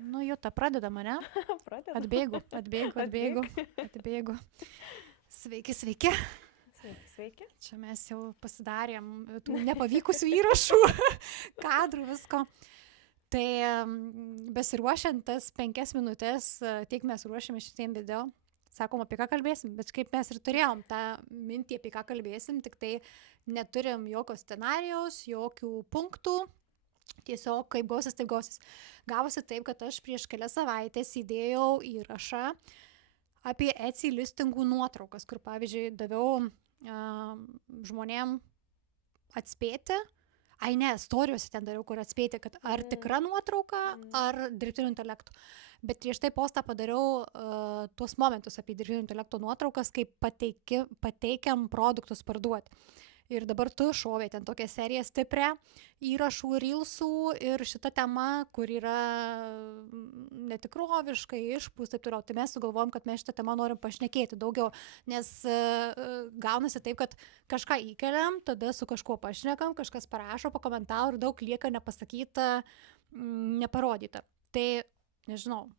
Nu, Juta, pradedam, ne? Pradedam. Atbėgu. Sveiki, sveiki. Sveiki. Čia mes jau pasidarėm tų nepavykusių įrašų, kadrų, visko. Tai besiruošiant tas 5 minutės, tiek mes ruošiame šitiem video, sakom, apie ką kalbėsim, bet kaip mes ir turėjom tą mintį, apie ką kalbėsim, tik tai neturim jokio scenarijaus, jokių punktų. Tiesiog kaip gausis, taip gausis. Gavosi taip, kad aš prieš kelias savaitės įdėjau įrašą apie Etsy listingų nuotraukas, kur pavyzdžiui daviau žmonėm atspėti. Ai ne, storiuose ten dariau, kur atspėti, kad ar tikra nuotrauka, ar dirbtinio intelekto. Bet prieš tai postą padariau tuos momentus apie dirbtinio intelekto nuotraukas, kaip pateikiam produktus parduoti. Ir dabar tu šovė ten tokią seriją stiprią įrašų, reelsų ir šita tema, kur yra netikroviškai, išpūs, taip toliau. Tai mes sugalvojom, kad mes šitą temą norim pašnekėti daugiau, nes gaunasi taip, kad kažką įkeliam, tada su kažkuo pašnekam, kažkas parašo, pakomentavo ir daug lieka nepasakyta, neparodyta. Tai nežinau,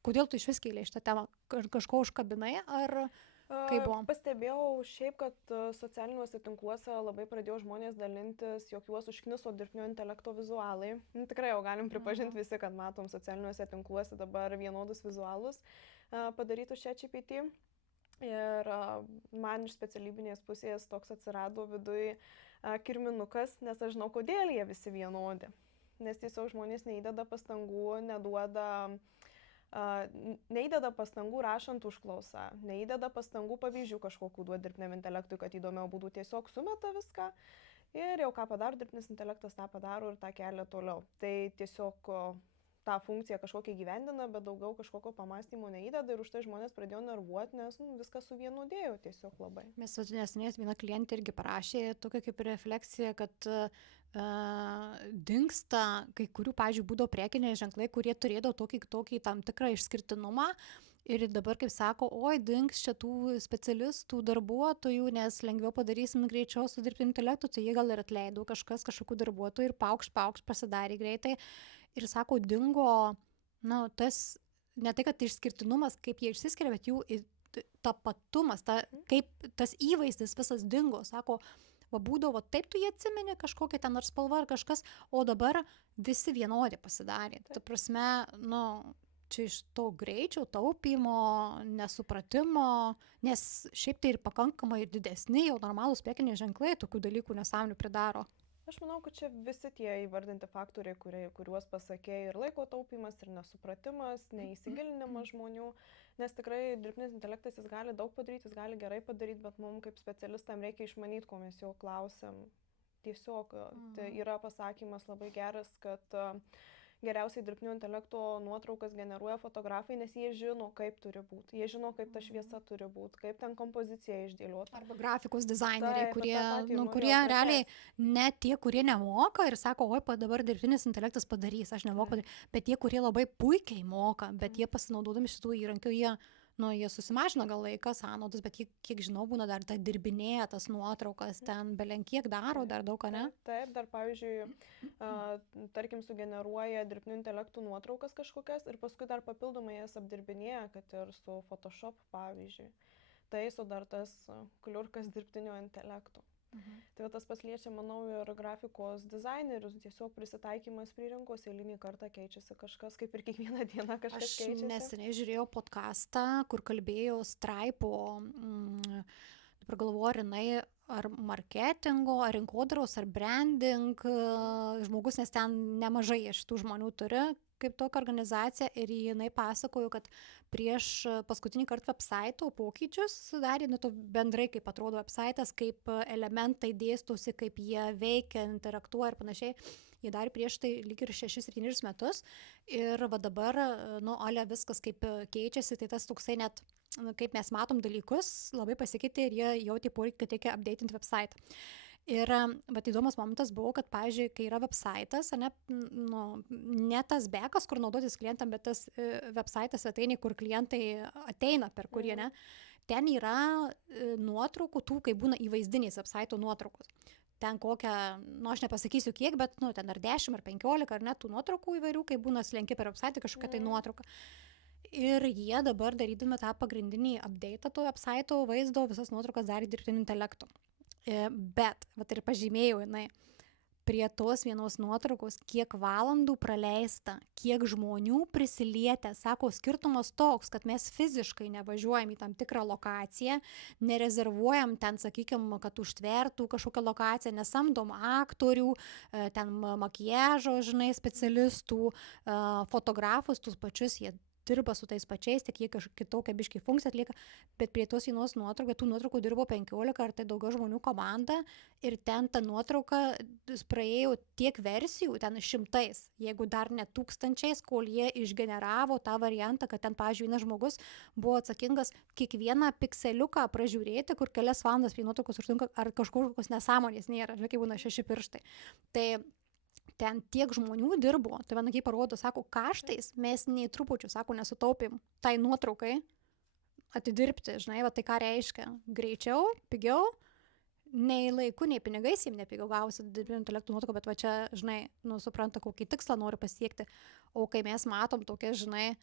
kodėl tu iš vis kėlei šitą temą? Kažko užkabinai ar... Kaip buvo? Pastebėjau šiaip, kad socialiniuose tinkluose labai pradėjo žmonės dalintis, jog juos užkniso dirbtinio intelekto vizualai. Tikrai jau galim pripažinti visi, kad matom socialiniuose tinkluose dabar vienodus vizualus padarytus ChatGPT. Ir man iš specialybinės pusės toks atsirado viduj kirminukas, nes aš žinau, kodėl jie visi vienodi. Nes tiesiog žmonės neįdeda pastangų, neįdeda pastangų rašant užklausą, neįdeda pastangų pavyzdžių kažkokių duoti dirbtiniam intelektui, kad įdomiau būtų, tiesiog sumeta viską ir jau ką padaro dirbtinis intelektas, tą padaro ir tą kelią toliau. Tai tiesiog tą funkciją kažkokią gyvendina, bet daugiau kažkokio pamastymo neįdeda ir už tai žmonės pradėjo nervuoti, nes viską suvienodėjo tiesiog labai. Mes neseniai viena klientė irgi parašė tokia kaip refleksija, kad dingsta kai kurių, pavyzdžiui, būdavo prekiniai ženklai, kurie turėdavo tokį tam tikrą išskirtinumą ir dabar, kaip sako, oi, dings čia tų specialistų, darbuotojų, nes lengviau padarysim greičiau su dirbtiniu intelektu, tai jie gal ir atleido kažkokių darbuotojų ir paukšt pasidarė greitai. Ir sako, dingo, tas, ne tai, kad išskirtinumas, kaip jie išsiskiria, bet jų tapatumas, kaip tas įvaizdis visas dingo, sako, būdavo taip, tu jie atsimeni kažkokią ten ar spalvą ar kažkas, o dabar visi vienodi pasidarė. Ta prasme, čia iš to greičio, taupimo, nesupratimo, nes šiaip tai ir pakankamai didesni, jau normalūs prekiniai ženklai tokių dalykų nesąmonių pridaro. Aš manau, kad čia visi tie įvardinti faktoriai, kuriuos pasakė, ir laiko taupimas, ir nesupratimas, neįsigilinimas žmonių, nes tikrai dirbtinis intelektas jis gali daug padaryti, jis gali gerai padaryti, bet mums kaip specialistam reikia išmanyti, ko mes jau klausiam. Tiesiog tai yra pasakymas labai geras, kad geriausiai dirbtinio intelekto nuotraukas generuoja fotografai, nes jie žino, kaip turi būti. Jie žino, kaip ta šviesa turi būti, kaip ten kompozicija išdėlioti. Arba grafikos dizaineriai, kurie realiai ne tie, kurie nemoka ir sako, oi, dabar dirbtinis intelektas padarys, aš nemoku, bet tie, kurie labai puikiai moka, bet jie pasinaudodami šitų įrankių, jie susimažina gal laiką, sąnaudas, bet kiek žinau, būna dar dirbinėja tas nuotraukas, ten belenkiek daro, dar daug, ne? Taip, dar pavyzdžiui, tarkim, sugeneruoja dirbtinių intelektų nuotraukas kažkokias ir paskui dar papildomai jas apdirbinėja, kad ir su Photoshop, pavyzdžiui. Taiso dar tas kliurkas dirbtinio intelekto. Tai tas pasliečia, manau, ir grafikos dizainerius, tiesiog prisitaikymas prie rinkos, eilinį kartą keičiasi kažkas, kaip ir kiekvieną dieną kažkas keičiasi. Aš neseniai žiūrėjau podcastą, kur kalbėjo Stripe, dabar galvoju, ar marketingo, ar rinkodaros, ar branding žmogus, nes ten nemažai šitų žmonių turi kaip tokia organizacija ir jinai pasakojo, kad prieš paskutinį kartą website pokyčius darė, bendrai kaip atrodo website'as, kaip elementai dėstosi, kaip jie veikia, interaktuoja ir panašiai. Jie darė prieš tai lyg ir 6-7 metus ir dabar, ale viskas kaip keičiasi, tai tas toksai net, kaip mes matom dalykus, labai pasikeitė ir jie jautė poreikį, kad reikia updatinti website. Ir įdomus momentas buvo, kad, pavyzdžiui, kai yra website'as, ne tas bekas, kur naudotis klientam, bet tas website'as svetainė, kur klientai ateina, per kurį, ten yra nuotraukų tų, kai būna įvaizdiniais website'o nuotraukos. ten kokią, nu aš nepasakysiu kiek, bet nu ten ar 10, ar 15, ar net tų nuotraukų įvairių, kai būna slenki per website kažkokia tai nuotrauka. Ir jie dabar darydami tą pagrindinį update to website vaizdo, visas nuotraukas darė dirbtiniu intelektu. Bet, vat ir pažymėjau, jinai, prie tos vienos nuotraukos, kiek valandų praleista, kiek žmonių prisilietę, sako, skirtumas toks, kad mes fiziškai nevažiuojam į tam tikrą lokaciją, nerezervuojam ten, sakykime, kad užtvertų kažkokią lokaciją, nesamdom aktorių, ten makiažo, žinai, specialistų, fotografus, tus pačius, jie dirba su tais pačiais, tik jie kitokią biškį funkciją atlieka, bet prie tos vienos nuotraukos, tų nuotraukų dirbo 15 ar tai daugiau žmonių komanda ir ten ta nuotrauka praėjo tiek versijų, ten 100, jeigu dar ne 1000, kol jie išgeneravo tą variantą, kad ten, pavyzdžiui, vienas žmogus buvo atsakingas kiekvieną pikseliuką pražiūrėti, kur kelias valandas prie nuotraukos užtrunka, ar kažkokios nesąmonės nėra, žinai, kaip būna 6 pirštai. Tai ten tiek žmonių dirbo, tai vienakiai parodo, sako, kaštais mes nei trupučių, sako, nesutaupėm tai nuotraukai atidirbti, žinai, va tai ką reiškia, greičiau, pigiau, nei laiku, nei pinigais jiems nepigiau gausi dirbtinio intelekto nuotrauką, bet va čia, žinai, nu supranta, kokį tikslą nori pasiekti, o kai mes matom tokias, žinai,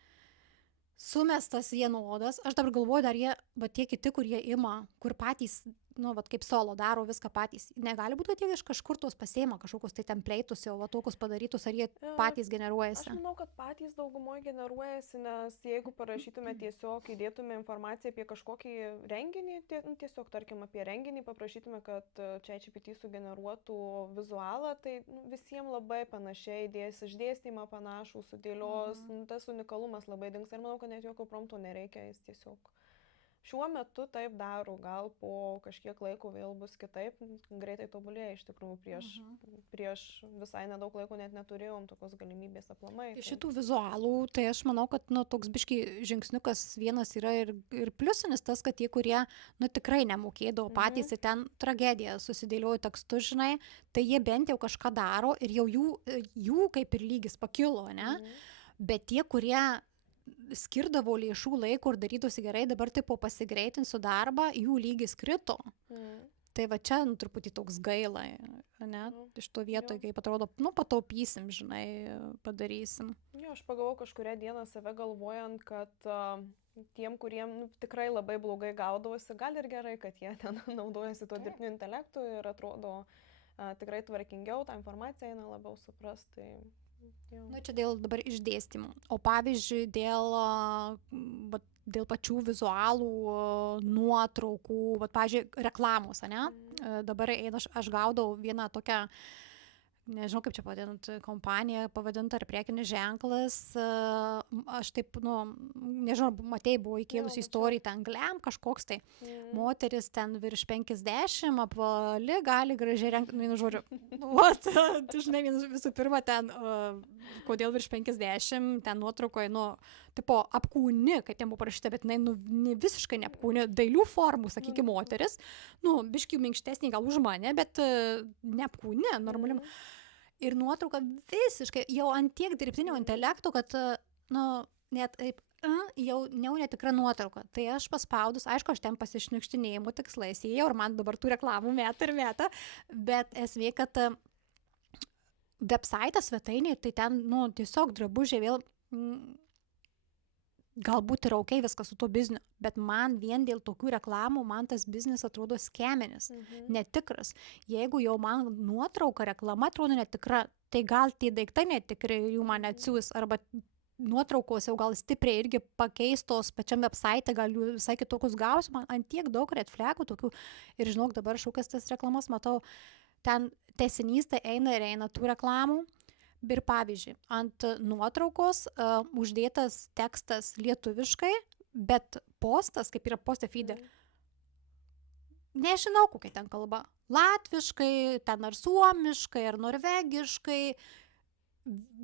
sumestas vienodas, aš dabar galvoju, dar jie, va tie kiti, kur jie ima, kur patys, nu, va kaip solo daro viską patys, negali būti, kad jie iš kažkur tos pasiima kažkokius tai template'us jau, va tokius padarytus, ar jie patys generuojasi? Aš manau, kad patys daugumoje generuojasi, nes jeigu parašytume tiesiog, įdėtume informaciją apie kažkokį renginį, tiesiog, tarkim, apie renginį, paprašytume, kad ChatGPT sugeneruotų vizualą, tai visiems labai panašiai įdės, išdėstymą panašų, sudėlios, tas unikalumas labai dings ir manau, kad net jokio prompto nereikia, jis tiesiog. Šiuo metu taip daro, gal po kažkiek laiko vėl bus kitaip, greitai tobulėja iš tikrųjų, prieš visai nedaug laiko net neturėjom tokios galimybės aplamai. Iš šitų vizualų, tai aš manau, kad nu, toks biškai žingsniukas vienas yra ir pliusinis tas, kad tie, kurie nu, tikrai nemokėdavo patys ir ten tragediją susidėliojo tekstus, žinai, tai jie bent jau kažką daro ir jau jų kaip ir lygis pakilo, ne? Bet tie, kurie skirdavo lėšų laiko ir darytųsi gerai, dabar tipo pasigreitinsiu darbą, jų lygis krito. Tai va čia truputį toks gaila, ne? Iš to vietoje, kaip atrodo, nu pataupysim, žinai, padarysim. Jo, aš pagalvojau kažkurią dieną save galvojant, kad tiem, kuriem tikrai labai blogai gaudavosi, gal ir gerai, kad jie ten naudojasi tuo dirbtiniu intelektu ir atrodo tikrai tvarkingiau, tą informaciją eina labiau suprasti. Na, čia dėl dabar išdėstymų. O pavyzdžiui, dėl pačių vizualų, nuotraukų, pavyzdžiui, reklamos, ne? Dabar aš gaudau vieną tokią, nežinau kaip čia pavadint, kompaniją pavadinta ar prekinis ženklas. Aš taip, nu, nežinau, matei, buvo įkėlus istoriją, ten glam kažkoks tai. Moteris ten virš 50, apvali, gali gražiai rengti, vienu žodžiu. Tai žinai, visų pirma, ten, kodėl virš 50, ten nuotraukoje, nu, tipo, apkūni, kaip ten buvo parašyta, bet jinai, nu, visiškai neapkūni, dailių formų, sakykime, moteris. Nu, biškių minkštesnį gal už mane, bet neapkūni, normaliam. Ir nuotrauka visiškai jau ant tiek dirbtinio intelekto, kad, nu, net taip, jau netikra nuotrauka. Tai aš paspaudus, aišku, aš ten pasišniukštinėjimų tikslais įėjau ir man dabar tų reklamų meta, bet esmė, kad website svetainė, tai ten, nu, tiesiog drabužiai vėl galbūt yra okay viskas su tuo bizniu, bet man vien dėl tokių reklamų, man tas biznis atrodo skeminis, netikras. Jeigu jau man nuotrauka, reklama atrodo netikra, tai gal tie daiktai netikri jų man atsiūs, arba nuotraukos jau gal stipriai irgi pakeistos pačiam website, gal jų visai kitokius gausiu, man ant tiek daug red flagų tokių. Ir žinok, dabar šaukas tas reklamas matau, ten tęsinys tai eina tų reklamų. Ir pavyzdžiui, ant nuotraukos uždėtas tekstas lietuviškai, bet postas, kaip yra poste feed, nežinau kokia ten kalba, latviškai, ten ar suomiškai, ar norvegiškai,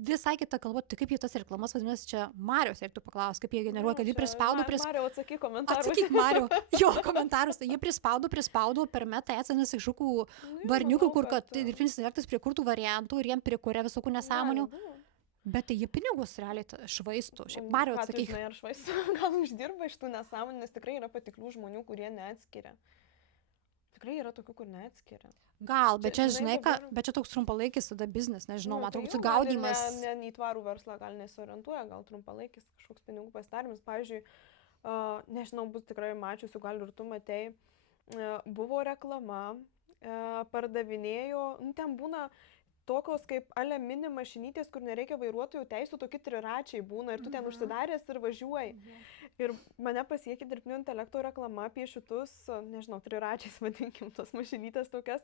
visai kita kalba, tai kaip jie tas reklamas vadinasi, čia Mariaus, jeigu tu paklaus, kaip jie generuoja, kad jie prispaudų... Mariau, atsakyk komentarus. Atsakyk, Mariau, jo komentarus, tai jie prispaudų per metą esanis kažkokių varniukų, kur kad dirbtinis intelektas prikurtų variantų ir jiem prikuria visokių nesąmonių. Bet tai jie pinigus realiai švaistų. Šiaip, Mariau, atsakyk. Ar švaistų, gal uždirba iš tų nesąmonių, nes tikrai yra patiklių žmonių, kurie neatskiria. tikrai yra tokių, kur neatskiria. Gal, bet čia, žinai, žinai, bet čia toks trumpalaikis tada biznis, nežinau, man atrodo, tai sugaudymas. Ne į tvarų verslą gal nesiorientuoja, gal trumpalaikis kažkoks pinigų pasidarimas. Pavyzdžiui, nežinau, bus tikrai mačiusiu, gal ir tu matei, buvo reklama, pardavinėjo, ten būna tokios kaip ale mini mašinytės, kur nereikia vairuotojų teisų, tokie triračiai būna ir tu ten užsidaręs ir važiuoji. Ir mane pasiekė dirbtinio intelekto reklama apie šitus, nežinau, triračiais vadinkim, tos mašinytės tokias,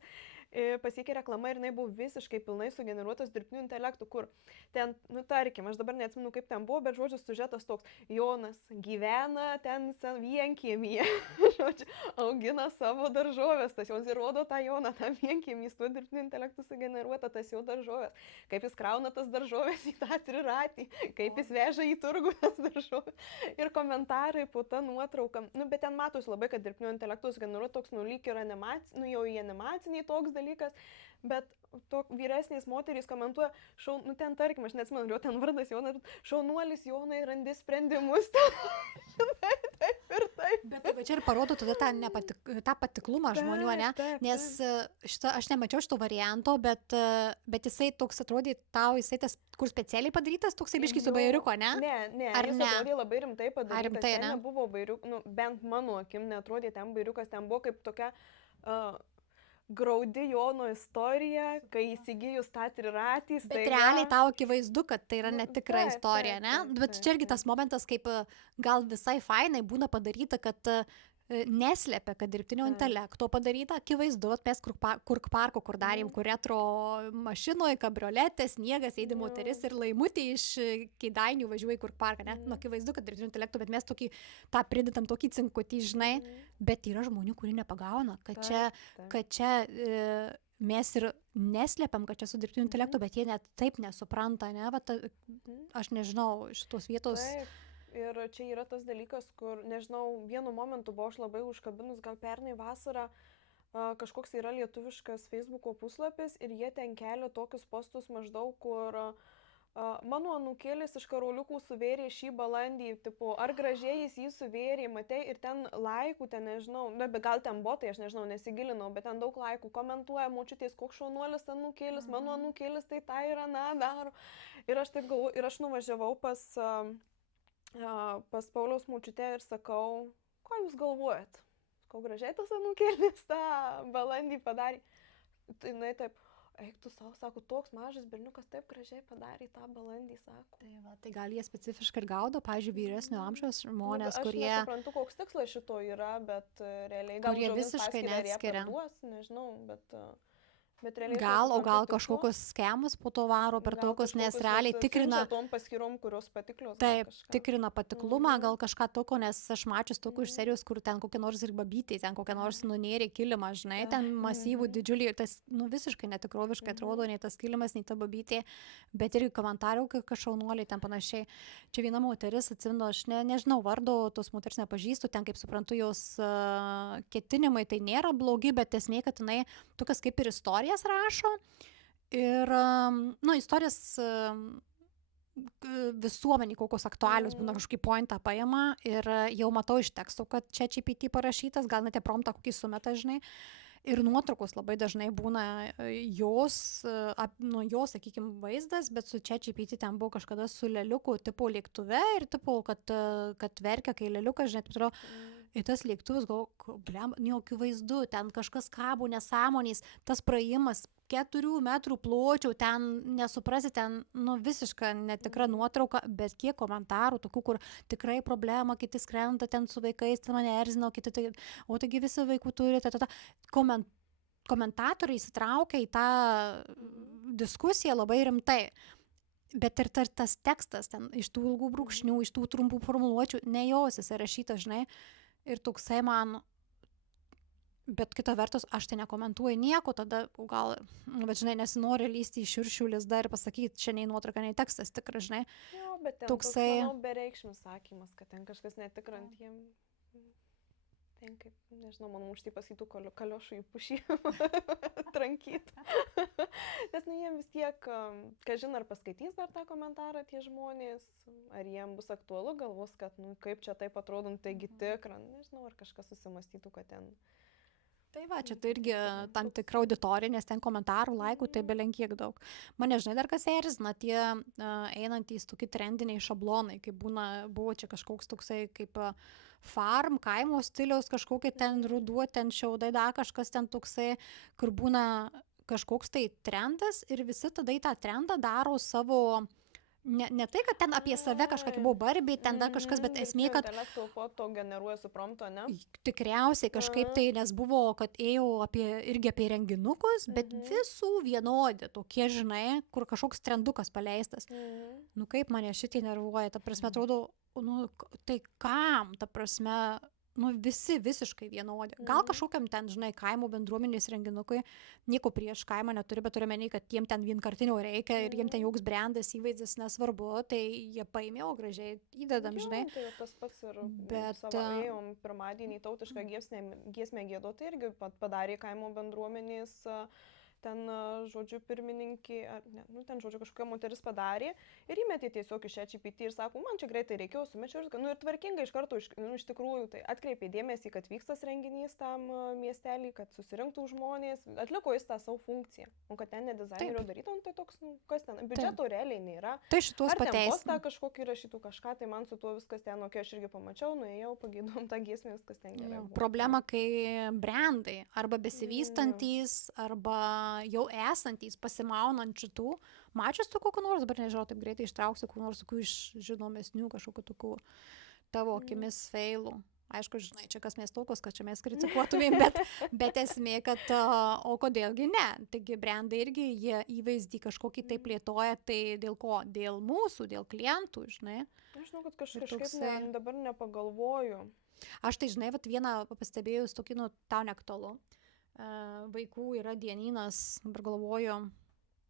pasiekė reklama ir jinai buvo visiškai pilnai sugeneruotas dirbtiniu intelektu, kur ten, tarkim, aš dabar neatsimenu kaip ten buvo, bet žodžiu, siužetas toks, Jonas gyvena ten vienkiemyje, žodžiu, augina savo daržovės, tas jos įrodo tą Joną, tą vienkiemį, su dirbtiniu intelektu sugeneruota tas jo daržovės, kaip jis krauna tas daržovės į tą triratį, kaip jis veža į turgų tas daržovės ir komentarai po tą nuotrauką, bet ten matos labai, kad dirbtinio intelekto sugeneruota toks, lyg ir jau į animaciniai toks dalykas, bet vyresnės moterys komentuoja, ten tarkim, aš neatsimenu, jo ten vardas Jonas, šaunuolis Jonai, randi sprendimus, taip ir taip. Bet čia ir parodo tada tą patiklumą žmonių, ne? Nes aš nemačiau šito varianto, bet jisai toks atrodė tau, jisai tas, kur specialiai padarytas, toksai biškis su bajeriuko, ne? Ne, ar jis atrodė labai rimtai padarytas. Rimtai, ten nebuvo bajeriukas, bent mano akim netrodė ten bajeriukas, ten buvo kaip tokia graudi Jono istorija, kai įsigijus tą triratį. Bet realiai tau akivaizdu, kad tai yra netikra istorija, ne? Bet čia irgi tas momentas, kaip gal visai fainai būna padaryta, kad neslėpia, kad dirbtinio intelekto padaryta, akivaizdu, mes Kurk parko, kur darėm, kur retro mašinoje, kabrioletės, sniegas, eidė moteris ir laimutė iš Kėdainių važiuoja į Kurk parką, ne? Akivaizdu, kad dirbtinio intelekto, bet mes tą pridedam tokį cinkutį, žinai, bet yra žmonių, kurie nepagauna, kad čia mes ir neslėpiam, kad čia su dirbtiniu intelektu, bet jie net taip nesupranta, ne? Aš nežinau, šitos vietos... Ir čia yra tas dalykas, kur, nežinau, vienu momentu buvo aš labai užkabinus, gal pernai vasarą kažkoks yra lietuviškas Facebook'o puslapis ir jie ten kelia tokius postus maždaug, kur mano anūkėlis iš karoliukų suvėrė šį balandį, tipo, ar gražiai jis jį suvėrė, matei, ir ten laikų, ten nežinau, bet gal ten botai, aš nežinau, nesigilinau, bet ten daug laikų komentuoja, močiutės, koks šaunuolis anūkėlis, mano anūkėlis tai ir aną daro. Ir aš taip galvoju, ir aš nuvažiavau pas Pauliaus močiutę ir sakau, ko jūs galvojat? Sakau, gražiai tas anūkėlis tą balandį padarė. Tai jinai taip, eik tu savo, sako, toks mažas berniukas taip gražiai padarė tą balandį, sako. Tai gal jie specifiškai ir gaudo, pavyzdžiui, vyresnio amžiaus žmonės, kurie... Aš nesuprantu, koks tikslas šito yra, bet realiai gal kurie visiškai neatskiria. Nežinau, bet gal, o gal kažkokius skemus po to varo per tokius, nes realiai tikrina... tom paskyrom, kurios patiklios. Taip, tikrina patiklumą, gal kažką tokio, nes aš mačius tokių iš serijos, kur ten kokia nors ir babytė, ten kokia nors nunėrė kilimą, žinai, ten masyvų didžiulį, tas visiškai netikroviškai atrodo, nei tas kilimas, nei ta babytė, bet irgi komentarių, kad šaunuoliai ten panašiai. Čia viena moteris, atsimenu, aš nežinau vardo, tos moters nepažįstu, ten, kaip suprantu, jos ketinimai tai nėra blogi, bet esmė, kad jinai tokias kaip ir istorijas rašo ir, istorijas visuomenį, kokios aktualius būna kažkokį pointą paima ir jau matau iš teksto, kad ChatGPT parašytas, gal net promptą kokį sumeta, žinai, ir nuotraukos labai dažnai būna jos, sakykime, vaizdas, bet su ChatGPT ten buvo kažkada su leliuku tipo lėktuve ir tipo, kad verkia, kai leliukas, žinai, taip toliau. Ir tas lėktuvas, jokių vaizdų, ten kažkas kabo, nesąmonės, tas praėjimas 4 metrų pločio, ten nesuprasi, ten visiška netikra nuotrauka, bet kiek komentarų, tokių, kur tikrai problema, kiti skrenda ten su vaikais, ten mane erzino, kiti tai, o taigi visi vaikų turi, komentatoriai įsitraukia į tą diskusiją labai rimtai. Bet ir tas tekstas ten iš tų ilgų brūkšnių, iš tų trumpų formuluočių, ne jos jis rašytas, žinai. Ir toksai man, bet kita vertus, aš tai nekomentuoju nieko, tada gal, bet žinai, nesinori lysti į šiuršių lizdą ir pasakyti, čia nei nuotrauka, nei tekstas tikrai, žinai. Jo, bet ten toksai, manau, bereikšmis sakymas, kad ten kažkas netikrant jiem, ten kaip, nežinau, manau, už tai pasakytų kaliošų į pušį trankytų. Nes jiem vis tiek, kažin ar paskaitys dar tą komentarą tie žmonės, ar jiem bus aktualu, galvos, kad, kaip čia taip atrodo, taigi tikra, nežinau, ar kažkas susimastytų, kad ten Tai va, čia tai irgi tam tikra auditorija, nes ten komentarų, laikų, tai belenkiek daug. Mane, žinai, dar kas erzina, tie einantys tokie trendiniai šablonai, kaip buvo čia kažkoks toksai kaip farm, kaimo stiliaus, kažkokie ten ruduo, ten šiaudai, dar kažkas ten toksai, kur būna kažkoks tai trendas ir visi tada į tą trendą daro savo... Ne tai, kad ten apie save kažkokia buvo Barbie, ten dar kažkas, bet esmė, kad... Intelektų foto generuoja su promptu, ne? Tikriausiai kažkaip tai, nes buvo, kad ėjau irgi apie renginukus, bet visų vienodi, tokie, žinai, kur kažkoks trendukas paleistas. Nu kaip mane šitai nervuoja, ta prasme, atrodo, nu tai kam, ta prasme... Nu, visi visiškai vienodi. Gal kažkokiam ten, žinai, kaimo bendruomenės renginukui, nieko prieš kaimą neturi, bet turiu menį, kad jiem ten vienkartinio reikia ir jiem ten joks brandas, įvaizdis nesvarbu, tai jie paėmė, o gražiai įdedam, žinai. Tai tas pats ir savo ėjom pirmadienį tautišką giesmę giedo, tai irgi padarė kaimo bendruomenės ten, žodžiu, pirmininkį, nu, ten, žodžiu, kažkokia moteris padarė ir įmetė tiesiog iš ChatGPT ir sako, man čia greitai reikėjo, sumečiau, nu ir tvarkingai iš karto, iš tikrųjų, tai atkreipė dėmesį, kad vykstas renginys tam miestelį, kad susirinktų žmonės, atliko jis tą savo funkciją, o kad ten ne dizainerio darytų, tai toks, nu, kas ten, biudžeto realiai nėra. Tai šitos pateisina. Ar ten postą kažkokį rašytų kažką, tai man su tuo viskas ten, kai aš irgi pamačiau, nuėjau, pagydom tą giesmę, viskas ten gerai. Problema, kai brandai arba besivystantys, arba jau esantys pasimaunant šitų, mačius tu kokiu nors, dabar nežinau, taip greitai ištrauksiu, kokiu nors tokių iš žinomesnių kažkokių tokių tavo akimis feilų. Aišku, žinai, čia kas mes tokios, kad čia mes kritikuotumėm, bet esmė, kad o kodėlgi ne. Taigi brandai irgi jie įvaizdį kažkokį tai plėtoja, tai dėl ko? Dėl mūsų, dėl klientų, žinai. Aš žinau, kad kažkaip dabar nepagalvoju. Aš tai, žinai, vieną pastebėjus tokį, nu, tau neaktualu. Vaikų yra dienynas, dabar galvoju,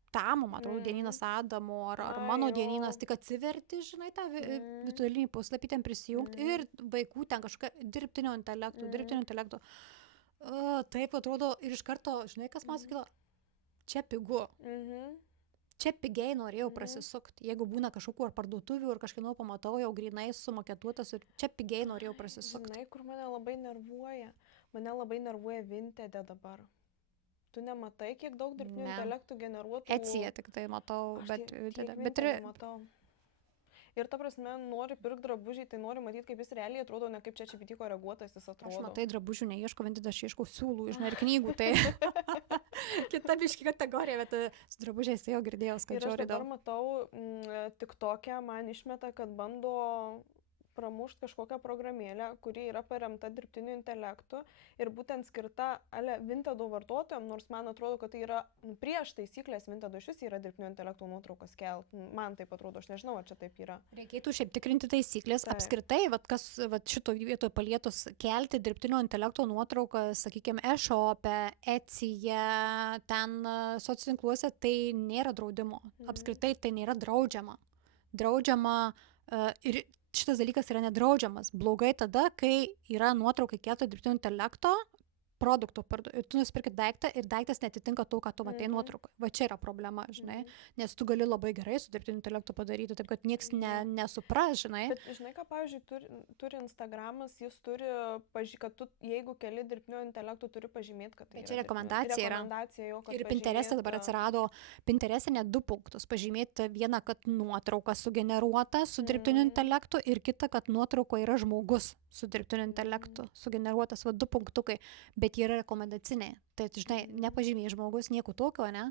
Tamo, matau, dienynas Adamo, ar mano dienynas, tik atsiverti, žinai, tą virtualinį puslapį ten prisijungti ir vaikų ten kažkokia dirbtinio intelekto. Taip atrodo ir iš karto, žinai, kas man sakydavo, čia pigu. Čia pigiai norėjau prasisukti. Jeigu būna kažkokių ar parduotuvių, ar kažkieno pamatau, jau grinai sumaketuotas ir čia pigiai norėjau prasisukti. Žinai, kur mane labai nervuoja? Mane labai nervuoja Vinted dabar. Tu nematai, kiek daug dirbtinių intelektų generuotų? Etsy tik tai matau, bet ir matau. Ir ta prasme, nori pirkti drabužį, tai nori matyti, kaip jis realiai atrodo, ne kaip čia ChatGPT koreguotas jis atrodo. Aš matai, drabužių neieško, Vinted aš ieškau siūlų, žinai, ir knygų, tai kita biški kategorija, bet su drabužiais tai jau girdėjau, skaičiau ir dabar matau, TikTok'e man išmeta, kad bando pramušti kažkokią programėlę, kuri yra paremta dirbtiniu intelektu ir būtent skirta Vintedo vartotojams, nors man atrodo, kad tai yra prieš taisyklės Vintedo iš vis yra dirbtinio intelekto nuotraukas kelt. Man taip atrodo, aš nežinau, ar čia taip yra. Reikėtų šiaip tikrinti taisyklės. Apskritai, kas šito vietoje palietus kelti dirbtinio intelekto nuotraukas, sakykime, e-shop'e, Etsy'e, ten socitinkluose, tai nėra draudimo. Apskritai, tai nėra draudžiama. Ir šitas dalykas yra nedraudžiamas. Blogai tada, kai yra nuotraukai kelto dirbtinio intelekto produkto, tu nusipirki daiktą ir daiktas netitinka to, ką tu matai nuotraukoje. Va čia yra problema, žinai, nes tu gali labai gerai su dirbtiniu intelektu padaryti, taip kad nieks nesupras, žinai. Bet žinai, ką, pavyzdžiui, turi Instagramas, jis turi, kad tu, jeigu keli dirbtinio intelektų, turi pažymėti, kad tai yra. Čia rekomendacija yra. Ir Pinterest'e dabar atsirado, Pinterest'e net 2 punktus. Pažymėti vieną, kad nuotrauka sugeneruota su dirbtiniu intelektu ir kitą, kad nuotrauko yra žmogus su dirbtiniu intelektu sugeneruotas, va 2 punktukai. Bet jie yra rekomendaciniai. Tai, žinai, nepažymėjai žmogus, nieko tokio, ne?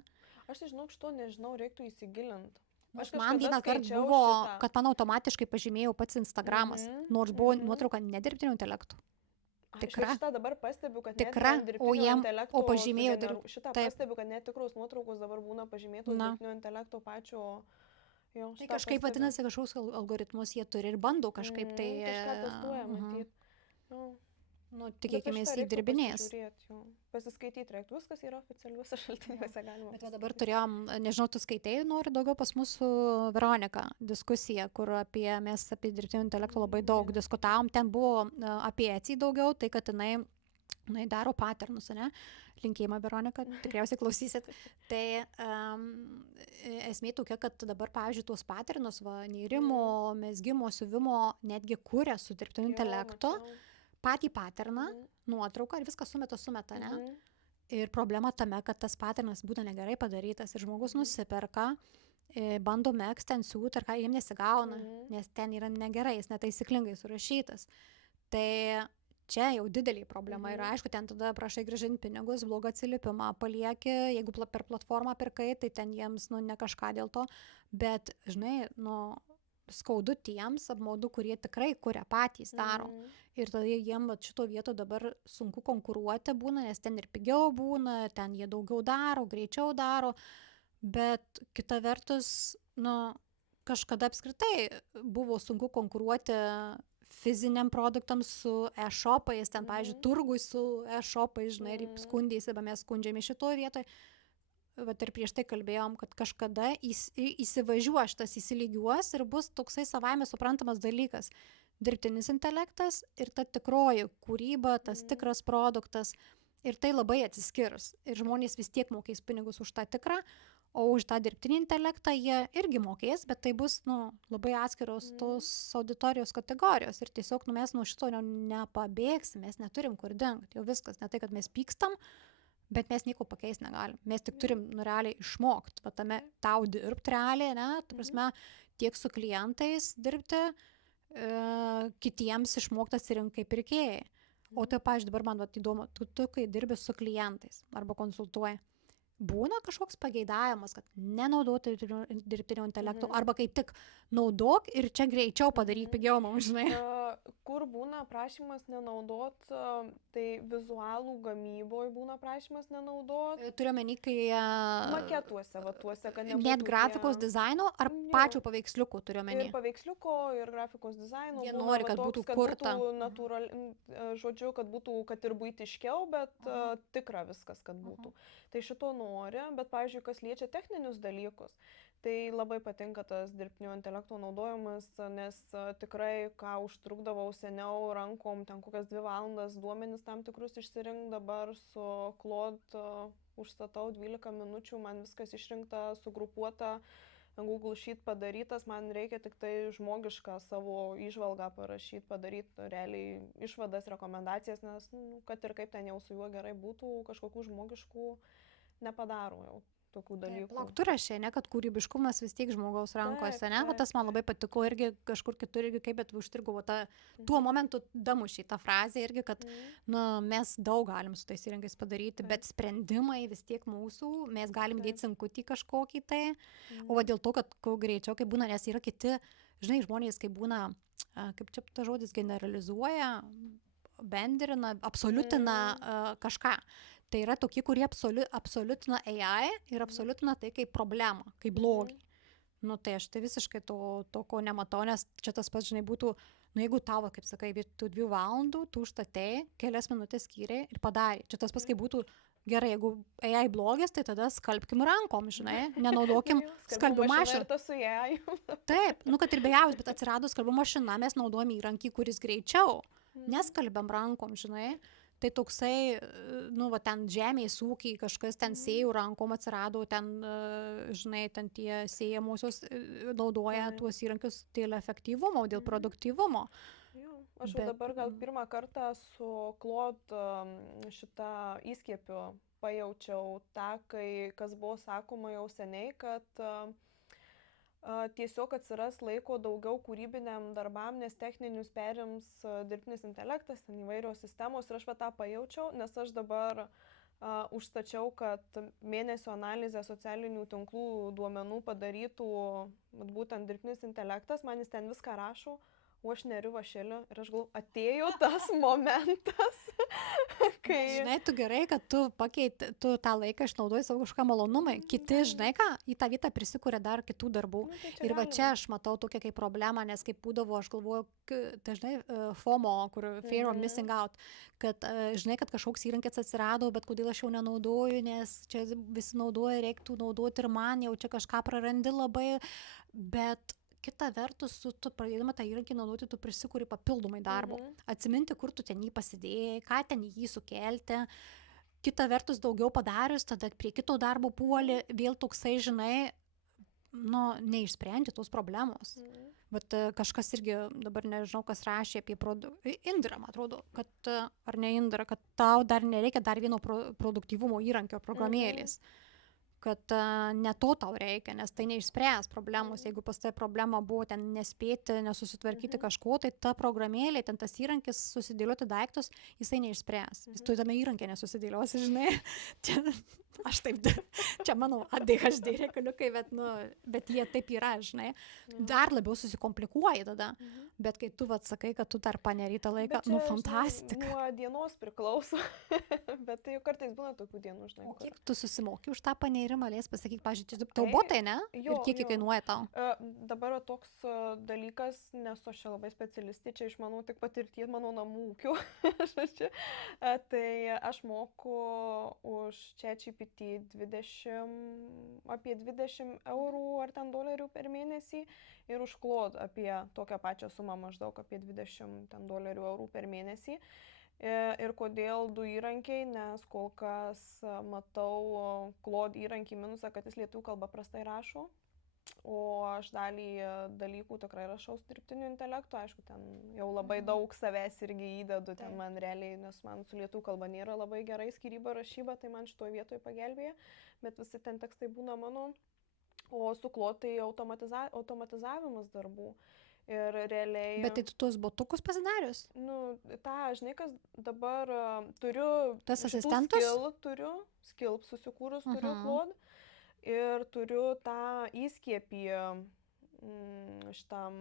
Aš tai žinau, šito nežinau, reiktų įsigilinti. Man vieną kartą buvo, kad man automatiškai pažymėjau pats Instagramas, nors buvo nuotrauka nedirbtinio intelektu. Tikra. Šitą dabar pastebiu, kad tikra, o pažymėjau šitą pastebiu, kad netikros nuotraukos dabar būna pažymėtos dirbtinio intelekto pačio. Jo, tai kažkaip vadinasi, kažkoks algoritmus jie turi ir bando kažkaip tai... Kažką testuoja, matyt. Nu, tikėkime, jis įdirbinės. Pasiskaityti reiktų, viskas yra oficialiuose šaltiniuose galima. Bet dabar turėjom, nežinau, tu skaitai, noriu daugiau pas mūsų Veronika diskusiją, kur mes apie dirbtinio intelekto labai daug diskutavom. Ten buvo apie Etsy daugiau, tai kad jinai daro patternus, ne? Linkėjimą, Veronika, tikriausiai klausysit. Tai esmė tokia, kad dabar, pavyzdžiui, tuos patternus, nėrimo, mezgimo, siuvimo netgi kuria su dirbtiniu intelektu. patį paterną, nuotrauką ir viską sumeta, ne? Ir problema tame, kad tas paternas būna negerai padarytas ir žmogus nusiperka, bando megzti ant siūt ir ką jiem nesigauna, nes ten yra negerai, jis netaisyklingai surašytas. Tai čia jau didelė problema ir aišku, ten tada prašai grąžinti pinigus, blogą atsiliepimą palieki, jeigu per platformą pirkai, tai ten jiems, ne kažką dėl to, bet, žinai, skaudu tiems apmaudu, kurie tikrai kuria patys daro. Ir tada jiem šito vieto dabar sunku konkuruoti būna, nes ten ir pigiau būna, ten jie daugiau daro, greičiau daro, bet kita vertus, kažkada apskritai buvo sunku konkuruoti fiziniam produktams su e-shopais, ten, pavyzdžiui, turgui su e-shopais, žinai, ir skundėsi, bet mes skundžiame šitoje vietoje. Vat ir prieš tai kalbėjom, kad kažkada įsivažiuos šitas įsilygiuos ir bus toksai savaime suprantamas dalykas. Dirbtinis intelektas ir ta tikroji kūryba, tas tikras produktas. Ir tai labai atsiskirs. Ir žmonės vis tiek mokės pinigus už tą tikrą, o už tą dirbtinį intelektą jie irgi mokės, bet tai bus labai atskiros tos auditorijos kategorijos. Ir tiesiog mes nuo šito nepabėgsim, mes neturim kur dengti. Jau viskas, ne tai, kad mes pykstam, bet mes nieko pakeisti negalim. Mes tik turim realiai išmokti, tau dirbti realiai, ne, ta prasme, tiek su klientais dirbti, kitiems išmokti atsirinkti kaip pirkėjai. O tai, pavyzdžiui, dabar man įdomu, tu kai dirbi su klientais arba konsultuoji, būna kažkoks pageidavimas, kad nenaudoti dirbtinio intelekto, arba kaip tik naudok ir čia greičiau padaryk pigiau mums, žinai. Kur būna prašymas nenaudot, tai vizualų gamyboj būna prašymas nenaudot. Turiu omeny, kai... Maketuose, tuose, kad nebūtų... Net grafikos dizaino ar pačių paveiksliukų turiu omeny? Ir paveiksliuko, ir grafikos dizaino. Jie nori, kad būtų kurta. Žodžiu, kad ir buitiškiau, bet tikra viskas, kad būtų. Tai šito nori, bet, pavyzdžiui, kas liečia techninius dalykus, tai labai patinka tas dirbtinio intelekto naudojimas, nes tikrai, ką užtrukdavau seniau rankom, ten kokias 2 valandas duomenis tam tikrus išsirinkti, dabar su Claude užstatau 12 minučių, man viskas išrinkta, sugrupuota, Google Sheet padarytas, man reikia tik tai žmogišką savo įžvalgą parašyti, padaryti realiai išvadas, rekomendacijas, nes kad ir kaip ten jau su juo gerai būtų, kažkokių žmogiškų nepadaro jau tokių dalykų. Plauk, tu rašė, ne, kad kūrybiškumas vis tiek žmogaus rankose, ne? Tas man labai patiko irgi kažkur kitur irgi kaip, bet užtirgau tuo momentu damušį tą frazę irgi, kad mes daug galim su tais įrankiais padaryti, bet sprendimai vis tiek mūsų, mes galim dėti sinkutį kažkokį tai, o dėl to, kad kuo greičiau, kaip būna, nes yra kiti, žinai, žmonės, kaip būna, kaip čia ta žodis generalizuoja, bendrina, absoliutina kažką. Tai yra tokie, kurie absoliutina AI ir absoliutina tai kaip problemą, kaip blogį. Tai aš tai visiškai to ko nematau, nes čia tas pats, žinai, būtų, jeigu tavo, kaip sakai, tu 2 valandų, tu užtatei, kelias minutės skyrei ir padarė. Čia tas pats, kaip būtų, gerai, jeigu AI blogis, tai tada skalbkim rankom, žinai, nenaudokim skalbimo mašiną. Taip, kad ir bejaus, bet atsirado skalbimo mašina, mes naudojame įrankį, kuris greičiau, neskalbiam rankom, žinai. Tai toksai, ten žemės ūkiai, kažkas ten sėjų rankom atsirado, ten, žinai, ten tie sėjamosios naudoja tuos įrankius dėl efektyvumo, dėl produktyvumo. Aš jau dabar gal pirmą kartą su Claude šitą įskiepiu pajaučiau tą, kas buvo sakoma jau seniai, kad tiesiog atsiras laiko daugiau kūrybiniam darbam, nes techninius perims dirbtinis intelektas, įvairios sistemos ir aš tą pajaučiau, nes aš dabar užstačiau, kad mėnesio analizę socialinių tinklų duomenų padarytų būtent dirbtinis intelektas, man jis ten viską rašo, o aš neriu vašelį ir aš galvoju, atėjo tas momentas, kai... Žinai, tu gerai, kad tu tą laiką išnaudoji savo kažką malonumai. Kiti, žinai ką, į tą vietą prisikūrė dar kitų darbų. Ir va čia aš matau tokią kaip problemą, nes kaip būdavo, aš galvoju, dažnai FOMO, kur fear of missing out, kad žinai, kad kažkoks įrankis atsirado, bet kodėl aš jau nenaudoju, nes čia visi naudoja, reiktų naudoti ir man jau čia kažką prarandi labai, bet kita vertus, tu pradėdama tą įrankį naudoti, tu prisikuri papildomai darbo. Atsiminti, kur tu ten jį pasidėjai, ką ten jį sukelti. Kita vertus, daugiau padarius, tada prie kito darbo puoli, vėl toksai, žinai, neišsprendžia tos problemos. Vat kažkas irgi, dabar nežinau, kas rašė apie Indra, man atrodo, kad, ar ne Indra, kad tau dar nereikia dar vieno produktyvumo įrankio programėlės. Kad ne to tau reikia, nes tai neišspręs problemos. Jeigu pas tai problema buvo ten nespėti, nesusitvarkyti kažko, tai ta programėlė, ten tas įrankis susidėlioti daiktus, jisai neišspręs. Jis tu tame įrankė nesusidėliosi, žinai. Aš taip, čia mano ADHD reikaliukai, bet jie taip yra, žinai. Dar labiau susikomplikuoja tada. Bet kai tu sakai, kad tu dar paneri tą laiką, čia, fantastika. Nuo dienos priklauso. Bet tai jau kartais būna tokių dienų, žinai. O kiek tu susimoki už tą panerimą, lės pasakyti, pažiūrėjau, tau botai, ne? Ir kiek kainuoja tau? Dabar toks dalykas, nes aš čia labai specialistė, čia išmanau tik patirties mano namų ūkių. Tai aš moku už ChatGPT apie 20 eurų ar ten dolerių per mėnesį ir už Claude apie tokią pačią sumą, maždaug apie 20 eurų per mėnesį. Ir kodėl du įrankiai, nes kol kas matau Claude įrankį minusą, kad jis lietuvių kalbą prastai rašo, o aš dalį dalykų tikrai rašau su dirbtiniu intelektu, aišku, ten jau labai daug savęs irgi įdedu, ten man realiai, nes man su lietuvių kalba nėra labai gerai skyryba, rašyba, tai man šitoje vietoje pagelbėja, bet visi ten tekstai būna mano, o su Claude tai automatizavimas darbų. Ir realiai... Bet tai tu tuos botukus pasidarius? Žinai, kas dabar turiu... Tas asistentus? Skill susikūrus, turiu Claude. Ir turiu tą įskiepį, šitam